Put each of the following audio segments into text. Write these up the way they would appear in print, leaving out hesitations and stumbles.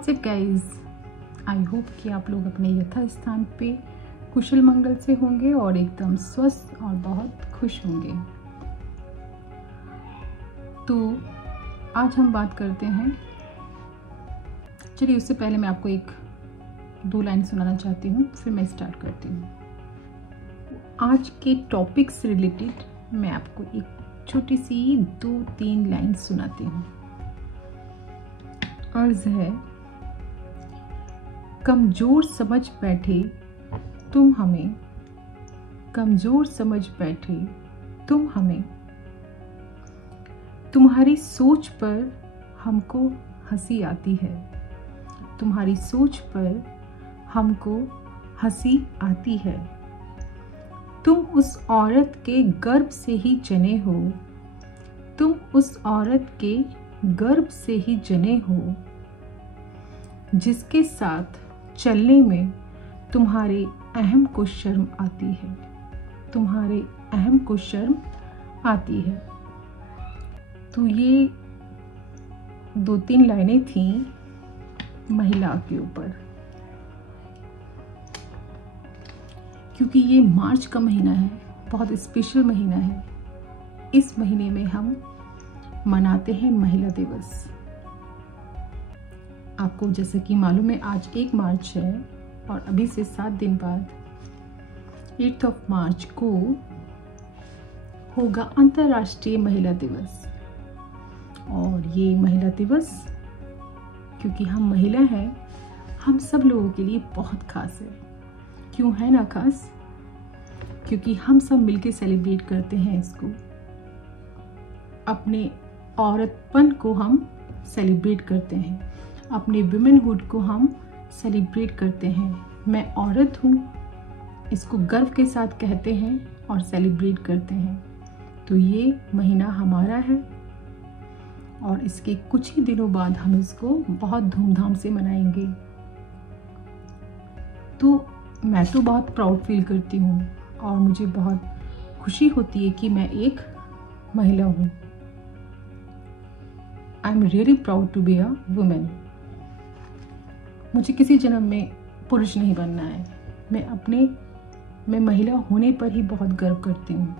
WhatsApp guys, I hope कि आप लोग अपने यथास्थान पे कुशल मंगल से होंगे और एकदम स्वस्थ और बहुत खुश होंगे। तो आज हम बात करते हैं, चलिए उससे पहले मैं आपको एक दो लाइन सुनाना चाहती हूँ, फिर मैं स्टार्ट करती हूँ। आज के टॉपिक से रिलेटेड मैं आपको एक छोटी सी 2-3 लाइन सुनाती हूँ। अर्ज है, कमजोर समझ बैठे तुम हमें, कमजोर समझ बैठे तुम हमें, तुम्हारी सोच पर हमको हंसी आती है, तुम्हारी सोच पर हमको हंसी आती है। तुम उस औरत के गर्भ से ही जने हो, तुम उस औरत के गर्भ से ही जने हो, जिसके साथ चलने में तुम्हारे अहम को शर्म आती है, तुम्हारे अहम को शर्म आती है। तो ये 2-3 लाइनें थीं महिला के ऊपर। क्योंकि ये मार्च का महीना है, बहुत स्पेशल महीना है। इस महीने में हम मनाते हैं महिला दिवस। आपको जैसे कि मालूम है आज 1 मार्च है और अभी से 7 दिन बाद 8 मार्च को होगा अंतर्राष्ट्रीय महिला दिवस। और ये महिला दिवस क्योंकि हम महिला हैं, हम सब लोगों के लिए बहुत खास है। क्यों है ना खास? क्योंकि हम सब मिलके सेलिब्रेट करते हैं इसको। अपने औरतपन को हम सेलिब्रेट करते हैं, अपने वुमेनहुड को हम सेलिब्रेट करते हैं। मैं औरत हूँ, इसको गर्व के साथ कहते हैं और सेलिब्रेट करते हैं। तो ये महीना हमारा है और इसके कुछ ही दिनों बाद हम इसको बहुत धूमधाम से मनाएंगे। तो मैं तो बहुत प्राउड फील करती हूँ और मुझे बहुत खुशी होती है कि मैं एक महिला हूँ। I am really proud to be a women. मुझे किसी जन्म में पुरुष नहीं बनना है। मैं महिला होने पर ही बहुत गर्व करती हूँ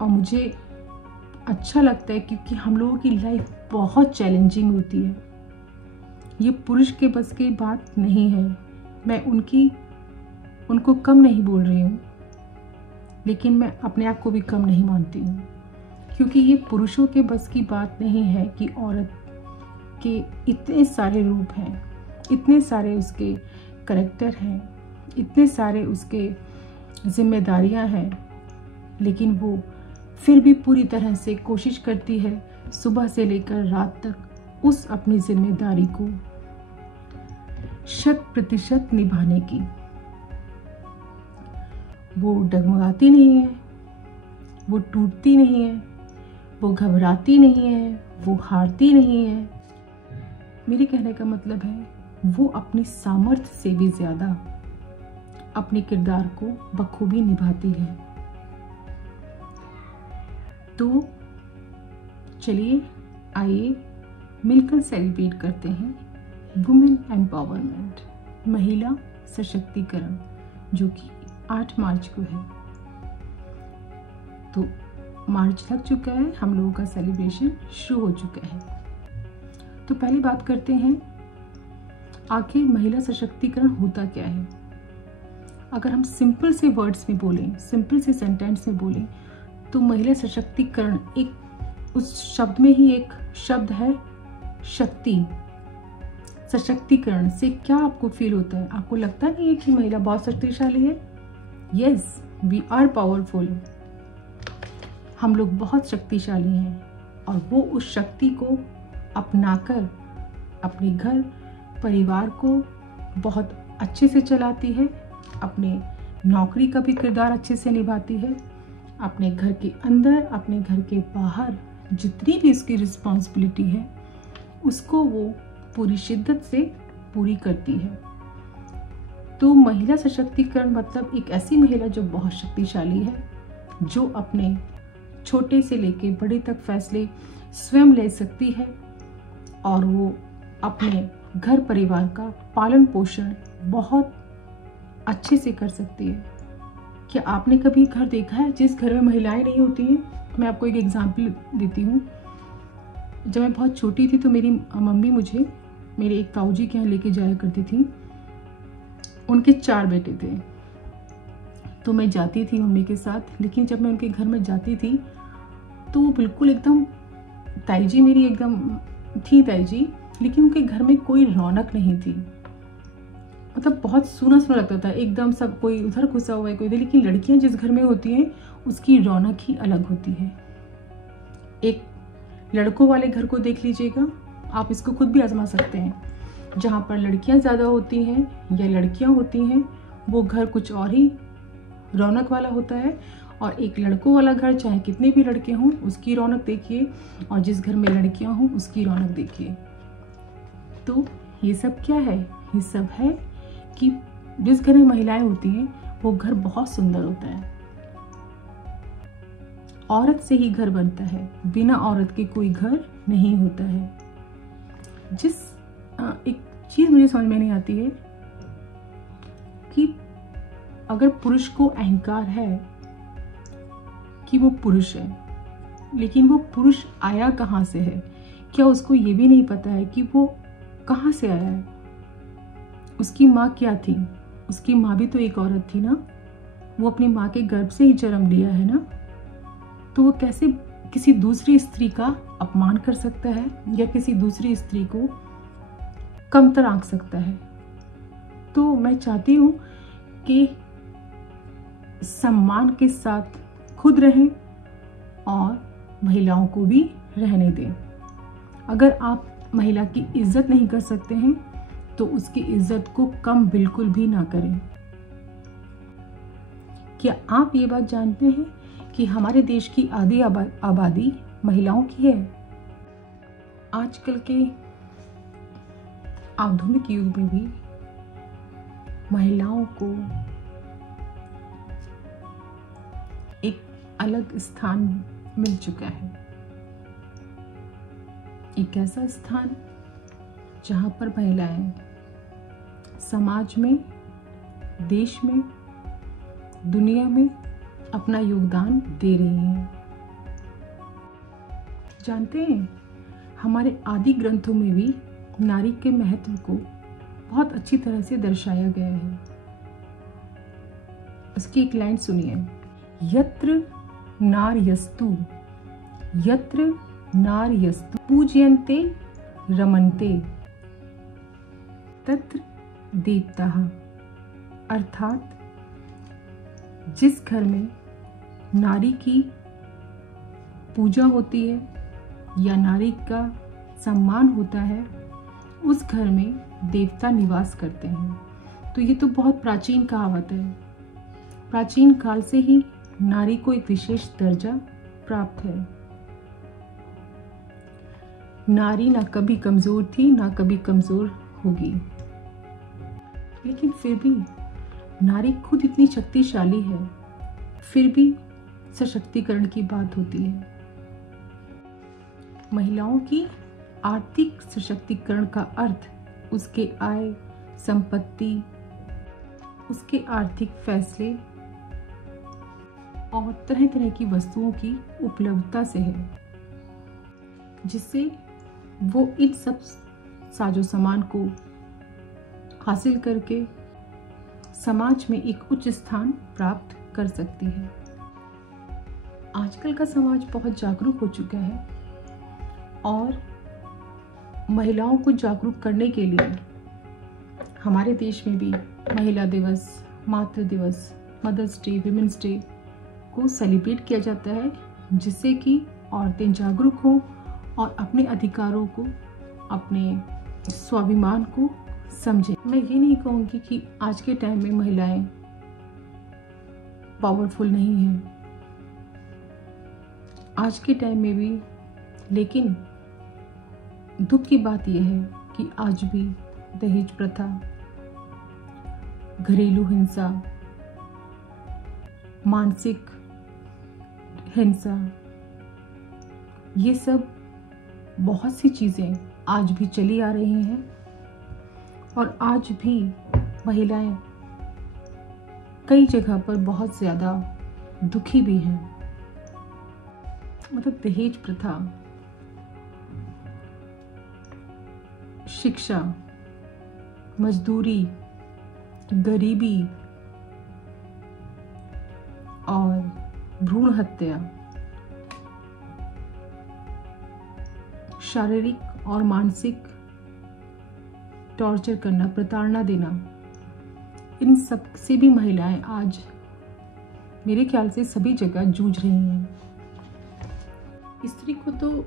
और मुझे अच्छा लगता है क्योंकि हम लोगों की लाइफ बहुत चैलेंजिंग होती है। ये पुरुष के बस की बात नहीं है। मैं उनको कम नहीं बोल रही हूँ, लेकिन मैं अपने आप को भी कम नहीं मानती हूँ क्योंकि ये पुरुषों के बस की बात नहीं है कि औरत के इतने सारे रूप हैं, इतने सारे उसके करैक्टर हैं, इतने सारे उसके जिम्मेदारियां हैं, लेकिन वो फिर भी पूरी तरह से कोशिश करती है सुबह से लेकर रात तक उस अपनी जिम्मेदारी को 100% निभाने की। वो डगमगाती नहीं है, वो टूटती नहीं है, वो घबराती नहीं है, वो हारती नहीं है। मेरे कहने का मतलब है वो अपनी सामर्थ्य से भी ज्यादा अपने किरदार को बखूबी निभाती है। तो चलिए आइए मिलकर सेलिब्रेट करते हैं वुमेन एम्पावरमेंट, महिला सशक्तिकरण, जो कि 8 मार्च को है। तो मार्च लग चुका है, हम लोगों का सेलिब्रेशन शुरू हो चुका है। तो पहले बात करते हैं आखिर महिला सशक्तिकरण होता क्या है। अगर हम सिंपल से वर्ड्स में बोलें, सिंपल से सेंटेंस में बोलें, तो महिला सशक्तिकरण एक उस शब्द में ही एक शब्द है शक्ति। सशक्तिकरण से क्या आपको फील होता है? आपको लगता नहीं है कि महिला बहुत शक्तिशाली है? Yes, we are powerful. हम लोग बहुत शक्तिशाली हैं और वो उस शक्ति को अपनाकर अपने घर परिवार को बहुत अच्छे से चलाती है, अपने नौकरी का भी किरदार अच्छे से निभाती है, अपने घर के अंदर अपने घर के बाहर जितनी भी उसकी रिस्पॉन्सिबिलिटी है उसको वो पूरी शिद्दत से पूरी करती है। तो महिला सशक्तिकरण मतलब एक ऐसी महिला जो बहुत शक्तिशाली है, जो अपने छोटे से लेके बड़े तक फैसले स्वयं ले सकती है और वो अपने घर परिवार का पालन पोषण बहुत अच्छे से कर सकती है। क्या आपने कभी घर देखा है जिस घर में महिलाएं नहीं होती हैं? मैं आपको एक एग्जाम्पल देती हूँ। जब मैं बहुत छोटी थी तो मेरी मम्मी मुझे मेरे एक ताऊ जी के यहाँ लेके जाया करती थी। उनके 4 बेटे थे, तो मैं जाती थी मम्मी के साथ। लेकिन जब मैं उनके घर में जाती थी तो वो बिल्कुल एकदम, ताई जी मेरी एकदम थी ताई जी, लेकिन उनके घर में कोई रौनक नहीं थी। मतलब बहुत सूना सूना लगता था एकदम, सब कोई उधर घुसा हुआ है कोई इधर। लेकिन लड़कियां जिस घर में होती हैं उसकी रौनक ही अलग होती है। एक लड़कों वाले घर को देख लीजिएगा, आप इसको खुद भी आजमा सकते हैं। जहाँ पर लड़कियां ज़्यादा होती हैं या लड़कियां होती हैं, वो घर कुछ और ही रौनक वाला होता है। और एक लड़कों वाला घर, चाहे कितने भी लड़के हों, उसकी रौनक देखिए, और जिस घर में लड़कियां हों उसकी रौनक देखिए। तो ये सब क्या है? ये सब है कि जिस घर में महिलाएं होती हैं वो घर बहुत सुंदर होता है। औरत से ही घर बनता है, बिना औरत के कोई घर नहीं होता है। एक चीज मुझे समझ में नहीं आती है कि अगर पुरुष को अहंकार है कि वो पुरुष है, लेकिन वो पुरुष आया कहाँ से है? क्या उसको ये भी नहीं पता है कि वो कहाँ से आया है? उसकी माँ क्या थी? उसकी माँ भी तो एक औरत थी ना। वो अपनी माँ के गर्भ से ही जन्म लिया है ना। तो वो कैसे किसी दूसरी स्त्री का अपमान कर सकता है या किसी दूसरी स्त्री को कमतर आंक सकता है? तो मैं चाहती हूँ कि सम्मान के साथ खुद रहें और महिलाओं को भी रहने दें। अगर आप महिला की इज्जत नहीं कर सकते हैं तो उसकी इज्जत को कम बिल्कुल भी ना करें। क्या आप ये बात जानते हैं कि हमारे देश की आधी आबादी महिलाओं की है? आजकल के आधुनिक युग में भी महिलाओं को एक अलग स्थान मिल चुका है। एक ऐसा स्थान जहां पर महिलाएं समाज में, देश में, दुनिया में अपना योगदान दे रही हैं। जानते हैं, हमारे आदि ग्रंथों में भी नारी के महत्व को बहुत अच्छी तरह से दर्शाया गया है। उसकी एक लाइन सुनिए, यत्र नार्यस्तु पूज्यन्ते रमन्ते तत्र देवताः। अर्थात जिस घर में नारी की पूजा होती है या नारी का सम्मान होता है, उस घर में देवता निवास करते हैं। तो ये तो बहुत प्राचीन कहावत है। प्राचीन काल से ही नारी को एक विशेष दर्जा प्राप्त है। नारी ना कभी कमजोर थी, ना कभी कमजोर होगी, लेकिन फिर भी नारी खुद इतनी शक्तिशाली है, फिर भी सशक्तिकरण की बात होती है। महिलाओं की आर्थिक सशक्तिकरण का अर्थ उसके आय, संपत्ति, उसके आर्थिक फैसले और तरह तरह की वस्तुओं की उपलब्धता से है, जिससे वो इन सब साजो सामान को हासिल करके समाज में एक उच्च स्थान प्राप्त कर सकती है। आजकल का समाज बहुत जागरूक हो चुका है और महिलाओं को जागरूक करने के लिए हमारे देश में भी महिला दिवस, मातृ दिवस, मदर्स डे, विमेंस डे को सेलिब्रेट किया जाता है, जिससे कि औरतें जागरूक हों और अपने अधिकारों को, अपने स्वाभिमान को समझें। मैं ये नहीं कहूँगी कि आज के टाइम में महिलाएं पावरफुल नहीं हैं, आज के टाइम में भी, लेकिन दुख की बात यह है कि आज भी दहेज प्रथा, घरेलू हिंसा, मानसिक हिंसा, ये सब बहुत सी चीज़ें आज भी चली आ रही हैं और आज भी महिलाएं कई जगह पर बहुत ज़्यादा दुखी भी हैं। मतलब दहेज प्रथा, शिक्षा, मजदूरी, गरीबी और भ्रूण हत्या, शारीरिक और मानसिक टॉर्चर करना, प्रताड़ना देना, इन सब से भी महिलाएं आज मेरे ख्याल से सभी जगह जूझ रही हैं। स्त्री को तो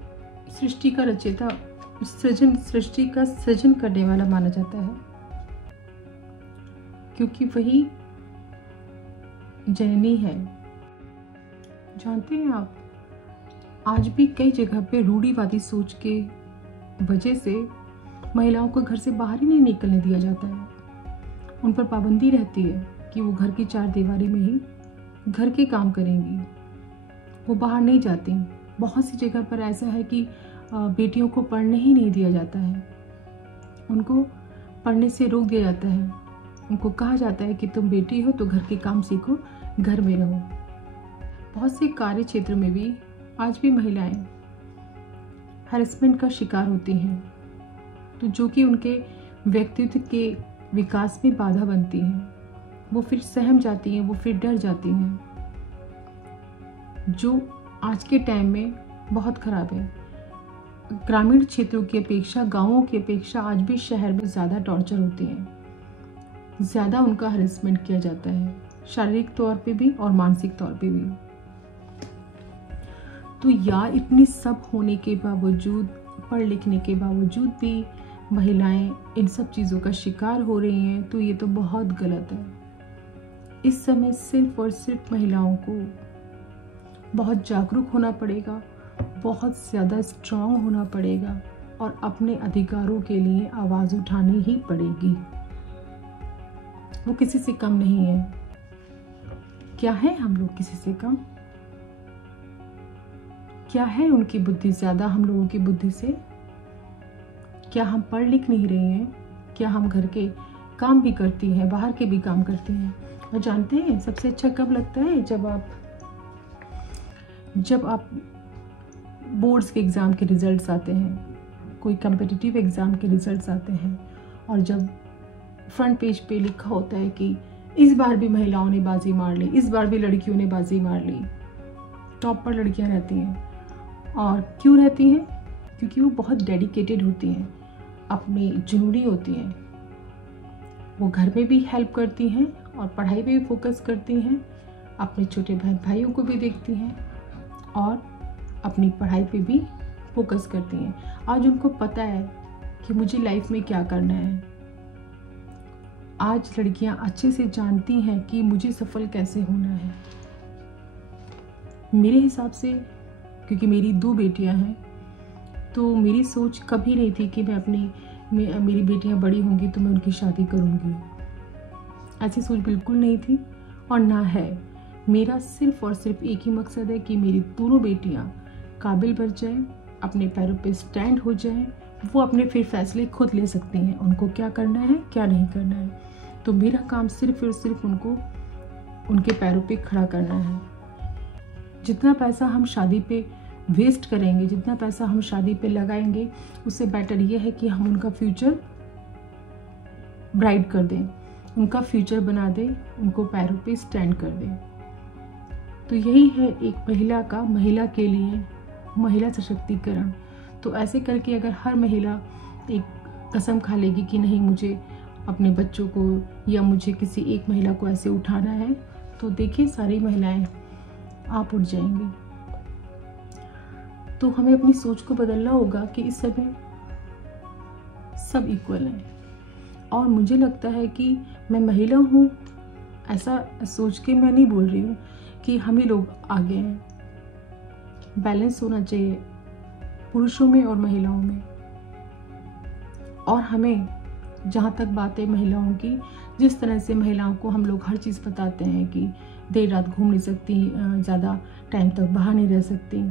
सृष्टि का रचयिता, सृष्टि का सृजन करने वाला माना जाता है, क्योंकि वही जननी है। जानते हैं आप, आज भी कई जगह पे रूढ़िवादी सोच के वजह से महिलाओं को घर से बाहर ही नहीं निकलने दिया जाता है। उन पर पाबंदी रहती है कि वो घर की चार दीवारी में ही घर के काम करेंगी, वो बाहर नहीं जाती। बहुत सी जगह पर ऐसा है कि बेटियों को पढ़ने ही नहीं दिया जाता है, उनको पढ़ने से रोक दिया जाता है। उनको कहा जाता है कि तुम बेटी हो तो घर के काम सीखो, घर में रहो। बहुत से कार्य क्षेत्र में भी आज भी महिलाएं हैरेसमेंट का शिकार होती हैं, तो जो कि उनके व्यक्तित्व के विकास में बाधा बनती है। वो फिर सहम जाती हैं, वो फिर डर जाती हैं, जो आज के टाइम में बहुत खराब है। ग्रामीण क्षेत्रों की अपेक्षा, गांवों की अपेक्षा आज भी शहर में ज़्यादा टॉर्चर होती हैं, ज़्यादा उनका हैरेसमेंट किया जाता है, शारीरिक तौर पे भी और मानसिक तौर पे भी। तो यार, इतनी सब होने के बावजूद, पढ़ लिखने के बावजूद भी महिलाएं इन सब चीज़ों का शिकार हो रही हैं, तो ये तो बहुत गलत है। इस समय सिर्फ और सिर्फ महिलाओं को बहुत जागरूक होना पड़ेगा, बहुत ज़्यादा स्ट्रांग होना पड़ेगा और अपने अधिकारों के लिए आवाज़ उठानी ही पड़ेगी। वो किसी से कम नहीं है। क्या है हम लोग किसी से कम? क्या है उनकी बुद्धि ज़्यादा हम लोगों की बुद्धि से? क्या हम पढ़ लिख नहीं रहे हैं? क्या हम घर के काम भी करती हैं, बाहर के भी काम करते हैं? और जानते हैं सबसे अच्छा कब लगता है? जब आप बोर्ड्स के एग्ज़ाम के रिज़ल्ट्स आते हैं, कोई कम्पिटिटिव एग्ज़ाम के रिज़ल्ट्स आते हैं, और जब फ्रंट पेज पे लिखा होता है कि इस बार भी महिलाओं ने बाजी मार ली, इस बार भी लड़कियों ने बाजी मार ली, टॉप पर लड़कियां रहती हैं। और क्यों रहती हैं? क्योंकि वो बहुत डेडिकेटेड होती हैं, अपनी जुनूनी होती हैं। वो घर में भी हेल्प करती हैं और पढ़ाई पे भी फोकस करती हैं, अपने छोटे बहन भाइयों को भी देखती हैं और अपनी पढ़ाई पे भी फोकस करती हैं। आज उनको पता है कि मुझे लाइफ में क्या करना है। आज लड़कियां अच्छे से जानती हैं कि मुझे सफल कैसे होना है। मेरे हिसाब से, क्योंकि मेरी 2 बेटियां हैं, तो मेरी सोच कभी नहीं थी कि मेरी बेटियां बड़ी होंगी तो मैं उनकी शादी करूंगी। ऐसी सोच बिल्कुल नहीं थी और ना है। मेरा सिर्फ और सिर्फ एक ही मकसद है कि मेरी दोनों बेटियां काबिल बन जाएं, अपने पैरों पे स्टैंड हो जाएं, वो अपने फिर फैसले खुद ले सकती हैं, उनको क्या करना है क्या नहीं करना है। तो मेरा काम सिर्फ और सिर्फ उनको उनके पैरों पे खड़ा करना है। जितना पैसा हम शादी पे वेस्ट करेंगे, जितना पैसा हम शादी पे लगाएंगे, उससे बेटर ये है कि हम उनका फ्यूचर ब्राइट कर दें, उनका फ्यूचर बना दें, उनको पैरों पे स्टैंड कर दें। तो यही है एक महिला के लिए महिला सशक्तिकरण। तो ऐसे करके अगर हर महिला एक कसम खा लेगी कि नहीं, मुझे अपने बच्चों को या मुझे किसी एक महिला को ऐसे उठाना है, तो देखिए सारी महिलाएं आप उठ जाएंगी। तो हमें अपनी सोच को बदलना होगा कि इस समय सब इक्वल हैं। और मुझे लगता है कि मैं महिला हूँ ऐसा सोच के मैं नहीं बोल रही हूँ कि हम ही लोग आगे हैं। बैलेंस होना चाहिए पुरुषों में और महिलाओं में। और हमें जहाँ तक बात है महिलाओं की, जिस तरह से महिलाओं को हम लोग हर चीज़ बताते हैं कि देर रात घूम नहीं सकती, ज़्यादा टाइम तक बाहर नहीं रह सकती,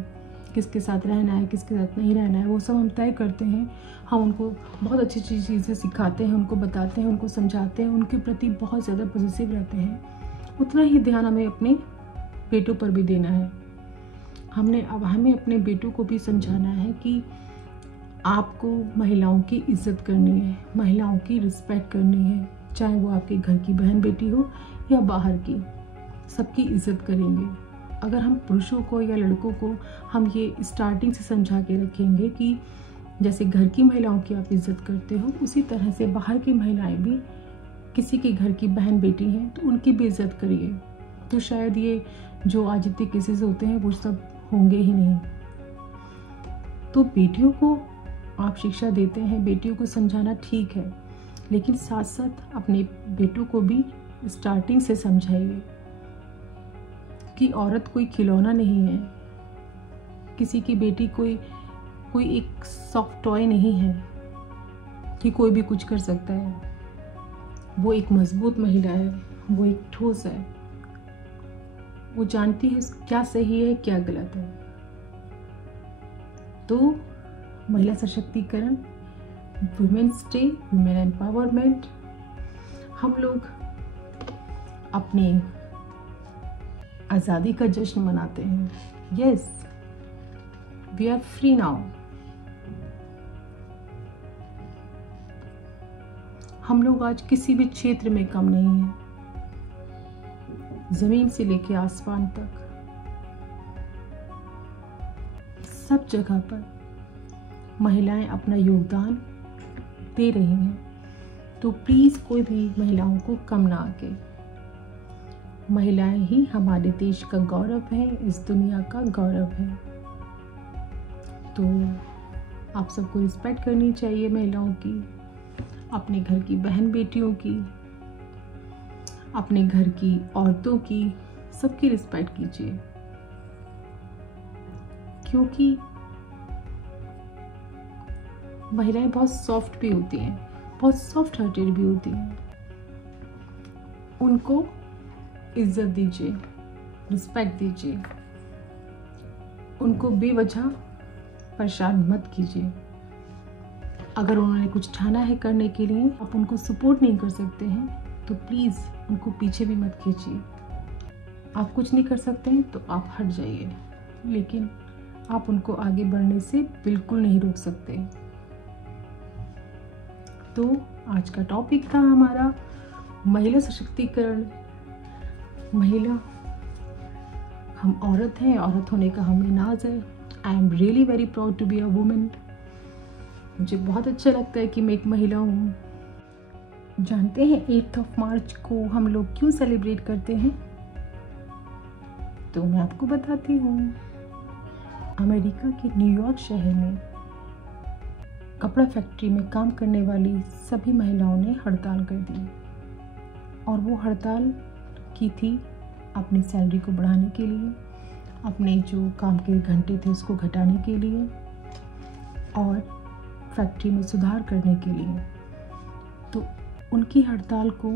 किसके साथ रहना है, किसके साथ नहीं रहना है, वो सब हम तय करते हैं। हम उनको बहुत अच्छी अच्छी चीज़ें सिखाते हैं, उनको बताते हैं, उनको समझाते हैं, उनके प्रति बहुत ज़्यादा पॉजिटिव रहते हैं। उतना ही ध्यान हमें अपने बेटों पर भी देना है। हमें अपने बेटों को भी समझाना है कि आपको महिलाओं की इज्जत करनी है, महिलाओं की रिस्पेक्ट करनी है, चाहे वो आपके घर की बहन बेटी हो या बाहर की, सबकी इज्जत करेंगे। अगर हम पुरुषों को या लड़कों को हम ये स्टार्टिंग से समझा के रखेंगे कि जैसे घर की महिलाओं की आप इज्जत करते हो, उसी तरह से बाहर की महिलाएं भी किसी के घर की बहन बेटी हैं तो उनकी भी इज्जत करिए, तो शायद ये जो आज इतने केसेस होते हैं वो सब होंगे ही नहीं। तो बेटियों को आप शिक्षा देते हैं, बेटियों को समझाना ठीक है, लेकिन साथ साथ अपने बेटों को भी स्टार्टिंग से समझाइए कि औरत कोई खिलौना नहीं है, किसी की बेटी कोई एक सॉफ्ट टॉय नहीं है कि कोई भी कुछ कर सकता है। वो एक मजबूत महिला है, वो एक ठोस है, वो जानती है क्या सही है क्या गलत है। तो महिला सशक्तिकरण, वुमेन्स डे, वुमेन एम्पावरमेंट, हम लोग अपनी आज़ादी का जश्न मनाते हैं। Yes, we are free now. हम लोग आज किसी भी क्षेत्र में कम नहीं हैं, जमीन से लेकर आसमान तक सब जगह पर महिलाएं अपना योगदान दे रही हैं। तो प्लीज कोई भी महिलाओं को कम ना आके। महिलाएं ही हमारे देश का गौरव है, इस दुनिया का गौरव है। तो आप सबको रिस्पेक्ट करनी चाहिए महिलाओं की, अपने घर की बहन बेटियों की, अपने घर की औरतों की, सबकी रिस्पेक्ट कीजिए, क्योंकि महिलाएं बहुत सॉफ्ट भी होती हैं, बहुत सॉफ्ट हार्टेड भी होती हैं। उनको इज्जत दीजिए, रिस्पेक्ट दीजिए, उनको बेवजह परेशान मत कीजिए। अगर उन्होंने कुछ ठाना है करने के लिए, आप उनको सपोर्ट नहीं कर सकते हैं तो प्लीज़ उनको पीछे भी मत खींचिए। आप कुछ नहीं कर सकते हैं तो आप हट जाइए, लेकिन आप उनको आगे बढ़ने से बिल्कुल नहीं रोक सकते। तो आज का टॉपिक था हमारा महिला सशक्तिकरण। महिला, हम औरत हैं, औरत होने का हमें नाज है। I am really very proud to be a women. मुझे बहुत अच्छा लगता है कि मैं एक महिला हूँ। जानते हैं 8 मार्च को हम लोग क्यों सेलिब्रेट करते हैं? तो मैं आपको बताती हूँ। अमेरिका के न्यूयॉर्क शहर में कपड़ा फैक्ट्री में काम करने वाली सभी महिलाओं ने हड़ताल कर दी, और वो हड़ताल की थी अपनी सैलरी को बढ़ाने के लिए, अपने जो काम के घंटे थे उसको घटाने के लिए, और फैक्ट्री में सुधार करने के लिए। तो उनकी हड़ताल को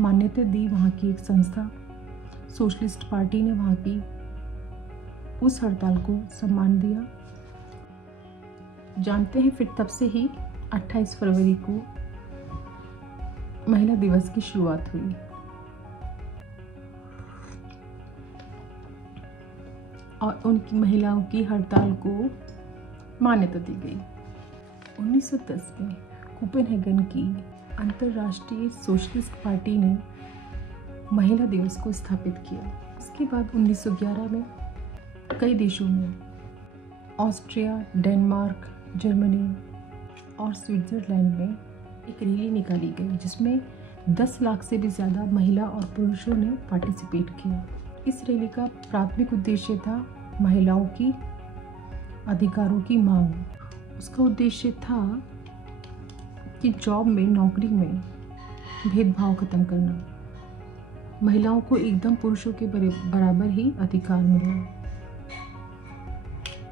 मान्यता दी वहाँ की एक संस्था, सोशलिस्ट पार्टी ने वहाँ की उस हड़ताल को सम्मान दिया। जानते हैं, फिर तब से ही 28 फरवरी को महिला दिवस की शुरुआत हुई। और उनकी महिलाओं की हड़ताल को मान्यता दी गई। 1910 में कोपेनहेगन की अंतर्राष्ट्रीय सोशलिस्ट पार्टी ने महिला दिवस को स्थापित किया। इसके बाद 1911 में कई देशों में, ऑस्ट्रिया, डेनमार्क, जर्मनी और स्विट्ज़रलैंड में एक रैली निकाली गई, जिसमें 10 लाख से भी ज़्यादा महिला और पुरुषों ने पार्टिसिपेट किया। इस रैली का प्राथमिक उद्देश्य था महिलाओं की अधिकारों की मांग। उसका उद्देश्य था कि जॉब में, नौकरी में भेदभाव खत्म करना, महिलाओं को एकदम पुरुषों के बराबर ही अधिकार मिला।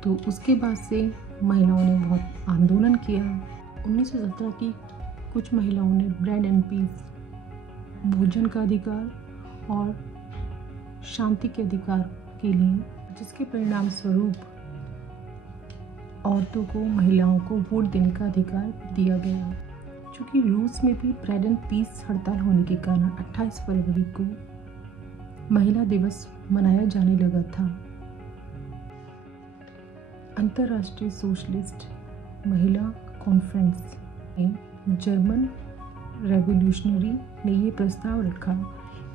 तो उसके बाद से महिलाओं ने बहुत आंदोलन किया। 1917 की कुछ महिलाओं ने ब्रेड एंड पीस, भोजन का अधिकार और शांति के अधिकार के लिए, जिसके परिणाम स्वरूप औरतों को, महिलाओं को वोट देने का अधिकार दिया गया। चूँकि रूस में भी ब्रेड एंड पीस हड़ताल होने के कारण 28 फरवरी को महिला दिवस मनाया जाने लगा था। अंतर्राष्ट्रीय सोशलिस्ट महिला कॉन्फ्रेंस में जर्मन रेवोल्यूशनरी ने ये प्रस्ताव रखा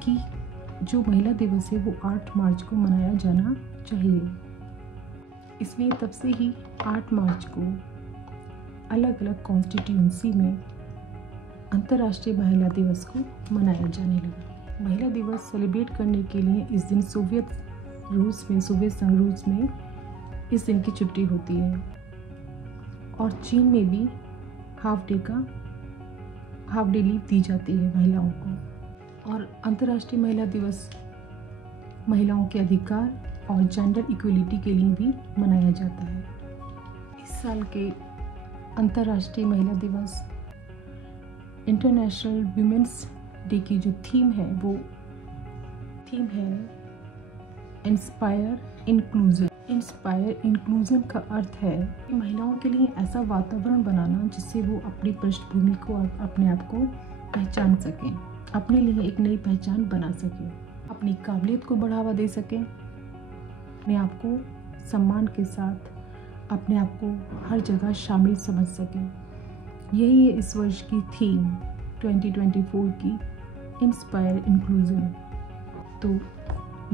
कि जो महिला दिवस है वो 8 मार्च को मनाया जाना चाहिए। इसलिए तब से ही 8 मार्च को अलग अलग कॉन्स्टिट्यूंसी में अंतर्राष्ट्रीय महिला दिवस को मनाया जाने लगा। महिला दिवस सेलिब्रेट करने के लिए इस दिन सोवियत संघ रूस में इस दिन की छुट्टी होती है और चीन में भी हाफ डे लीव दी जाती है महिलाओं को। और अंतर्राष्ट्रीय महिला दिवस महिलाओं के अधिकार और जेंडर इक्वलिटी के लिए भी मनाया जाता है। इस साल के अंतर्राष्ट्रीय महिला दिवस इंटरनेशनल वुमेन्स डे की जो थीम है इंस्पायर इंक्लूजन का अर्थ है कि महिलाओं के लिए ऐसा वातावरण बनाना जिससे वो अपनी पृष्ठभूमि को और अपने आप को पहचान सकें, अपने लिए एक नई पहचान बना सकें, अपनी काबिलियत को बढ़ावा दे सकें, अपने आप को सम्मान के साथ अपने आप को हर जगह शामिल समझ सकें। यही है इस वर्ष की थीम 2024 की इंस्पायर इंक्लूजन। तो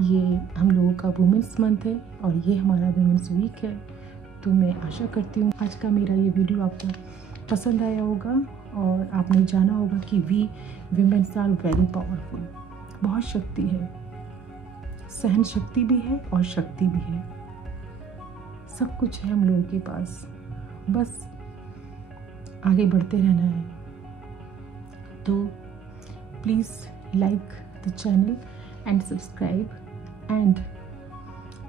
ये हम लोगों का वुमेन्स मंथ है और ये हमारा वुमेन्स वीक है। तो मैं आशा करती हूँ आज का मेरा ये वीडियो आपको पसंद आया होगा और आपने जाना होगा कि we women's are very powerful. बहुत शक्ति है, सहन शक्ति भी है और शक्ति भी है, सब कुछ है हम लोगों के पास, बस आगे बढ़ते रहना है। तो please like the channel and subscribe and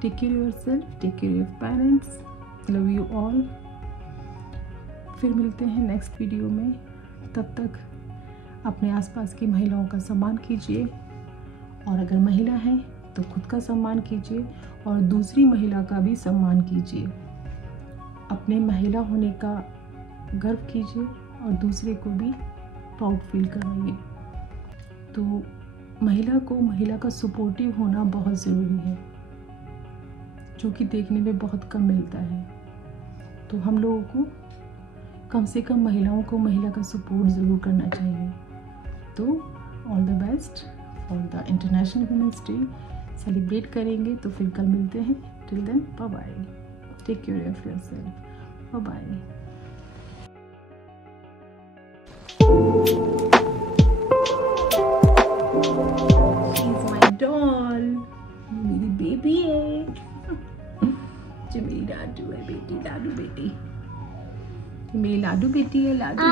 take care of yourself, take care of your parents, love you all। फिर मिलते हैं नेक्स्ट वीडियो में। तब तक अपने आसपास की महिलाओं का सम्मान कीजिए और अगर महिला है तो खुद का सम्मान कीजिए और दूसरी महिला का भी सम्मान कीजिए। अपने महिला होने का गर्व कीजिए और दूसरे को भी प्राउड फील करवाइए। तो महिला का सपोर्टिव होना बहुत ज़रूरी है, जो कि देखने में बहुत कम मिलता है। तो हम लोगों को कम से कम महिला का सपोर्ट ज़रूर करना चाहिए। तो all the best for the international women's day. Celebrate करेंगे तो फिर कल मिलते हैं। Till then bye bye, take care of yourself, bye bye. Doll मेरी बेबी है, जो मेरी लाडू है बेटी, लाडू बेटी, मेरी लाडू बेटी है। लाडू